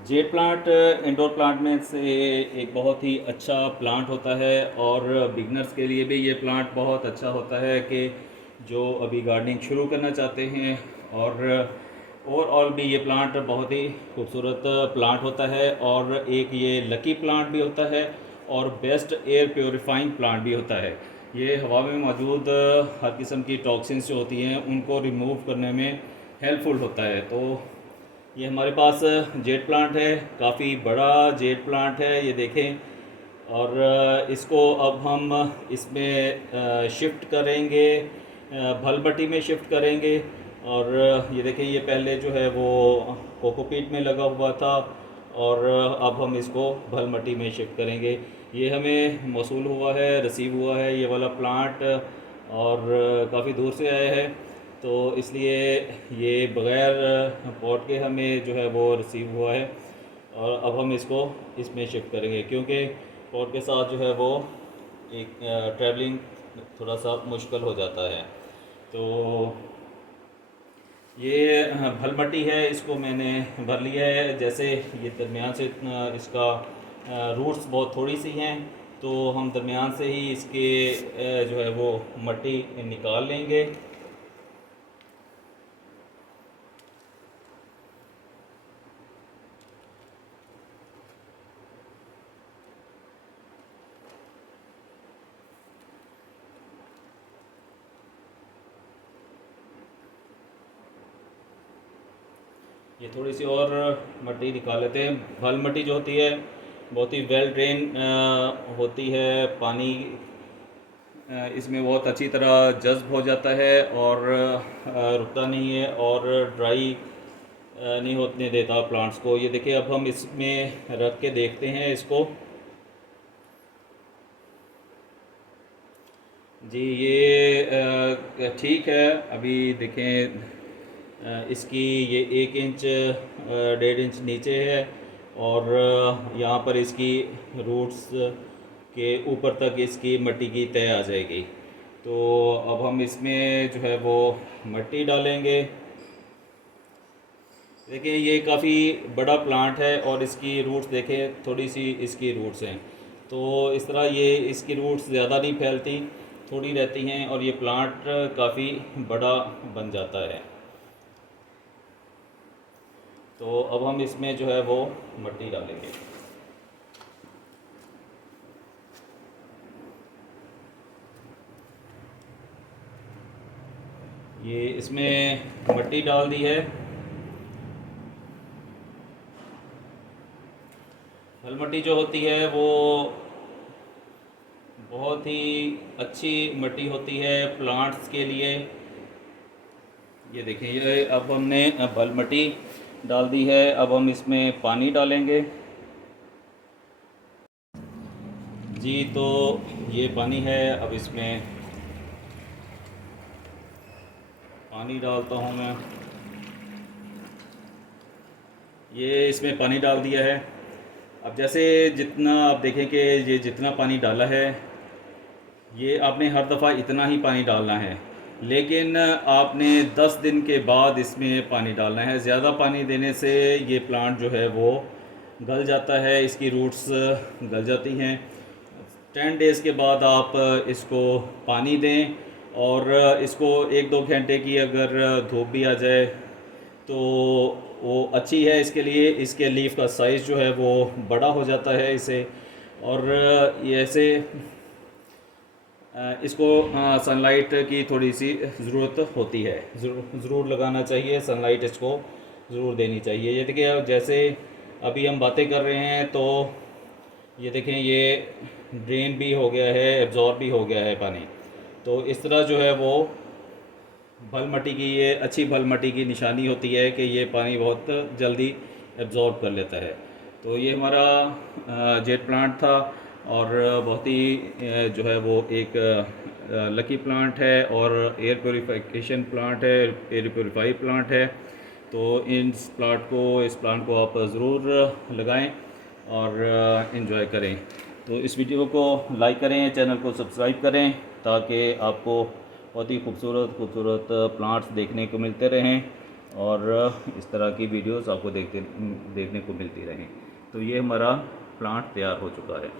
Jade plant indoor plant में से एक बहुत ही अच्छा प्लांट होता है और बिगनर्स के लिए भी ये प्लांट बहुत अच्छा होता है कि जो अभी गार्डनिंग शुरू करना चाहते हैं। और ओवरऑल भी ये प्लांट बहुत ही खूबसूरत प्लांट होता है और एक ये लकी प्लांट भी होता है और बेस्ट एयर प्योरीफाइंग प्लांट भी होता है। ये हवा में मौजूद हर किस्म की टॉक्सिन्स जो होती हैं उनको रिमूव करने में हेल्पफुल होता है। तो ये हमारे पास जेट प्लांट है, काफ़ी बड़ा जेट प्लांट है ये देखें। और इसको अब हम इसमें शिफ्ट करेंगे, भलबट्टी में शिफ्ट करेंगे। और ये देखें, ये पहले जो है वो कोकोपीट में लगा हुआ था और अब हम इसको भलमट्टी में शिफ्ट करेंगे। ये हमें मौसूल हुआ है, रिसीव हुआ है ये वाला प्लांट और काफ़ी दूर से आया है। तो इसलिए ये बग़ैर पॉट के हमें जो है वो रिसीव हुआ है और अब हम इसको इसमें शिफ्ट करेंगे, क्योंकि पॉट के साथ जो है वो एक ट्रैवलिंग थोड़ा सा मुश्किल हो जाता है। तो ये भलमट्टी है, इसको मैंने भर लिया है। जैसे ये दरमियान से इसका रूट्स बहुत थोड़ी सी हैं, तो हम दरमियान से ही इसके जो है वो मट्टी निकाल लेंगे। ये थोड़ी सी और मट्टी निकाल लेते हैं। भल मट्टी जो होती है बहुत ही वेल ड्रेन होती है, पानी इसमें बहुत अच्छी तरह जज्ब हो जाता है और रुकता नहीं है और ड्राई नहीं होने देता प्लांट्स को। ये देखिए, अब हम इसमें रख के देखते हैं इसको। जी, ये ठीक है। अभी देखें, इसकी ये 1 इंच 1.5 इंच नीचे है और यहाँ पर इसकी रूट्स के ऊपर तक इसकी मिट्टी की तय आ जाएगी। तो अब हम इसमें जो है वो मिट्टी डालेंगे। देखिए, ये काफ़ी बड़ा प्लांट है और इसकी रूट्स देखें, थोड़ी सी इसकी रूट्स हैं। तो इस तरह ये इसकी रूट्स ज़्यादा नहीं फैलती, थोड़ी रहती हैं और ये प्लांट काफ़ी बड़ा बन जाता है। तो अब हम इसमें जो है वो मिट्टी डालेंगे। ये इसमें मिट्टी डाल दी है। हल मिट्टी जो होती है वो बहुत ही अच्छी मिट्टी होती है प्लांट्स के लिए। ये देखें, ये अब हमने बल मिट्टी डाल दी है। अब हम इसमें पानी डालेंगे। जी, तो ये पानी है, अब इसमें पानी डालता हूँ मैं। ये इसमें पानी डाल दिया है। अब जैसे जितना आप देखें कि ये जितना पानी डाला है, ये आपने हर दफ़ा इतना ही पानी डालना है, लेकिन आपने 10 दिन के बाद इसमें पानी डालना है। ज़्यादा पानी देने से ये प्लांट जो है वो गल जाता है, इसकी रूट्स गल जाती हैं। 10 डेज़ के बाद आप इसको पानी दें और इसको 1-2 घंटे की अगर धूप भी आ जाए तो वो अच्छी है इसके लिए। इसके लीफ का साइज़ जो है वो बड़ा हो जाता है इसे। और ये ऐसे इसको सनलाइट की थोड़ी सी ज़रूरत होती है, ज़रूर लगाना चाहिए, सनलाइट इसको ज़रूर देनी चाहिए। ये देखिए, अब जैसे अभी हम बातें कर रहे हैं तो ये देखें, ये ड्रेन भी हो गया है, एब्जॉर्ब भी हो गया है पानी। तो इस तरह जो है वो भल मट्टी की, ये अच्छी भल मट्टी की निशानी होती है कि ये पानी बहुत जल्दी एब्जॉर्ब कर लेता है। तो ये हमारा जेट प्लांट था और बहुत ही जो है वो एक लकी प्लांट है और एयर प्योरीफिकेशन प्लांट है, एयर प्योरीफाई प्लांट है। तो इस प्लांट को आप ज़रूर लगाएं और इन्जॉय करें। तो इस वीडियो को लाइक करें, चैनल को सब्सक्राइब करें, ताकि आपको बहुत ही खूबसूरत खूबसूरत प्लांट्स देखने को मिलते रहें। और इस तरह की वीडियोस आपको देखने को मिलती रहें। तो ये हमारा प्लांट तैयार हो चुका है।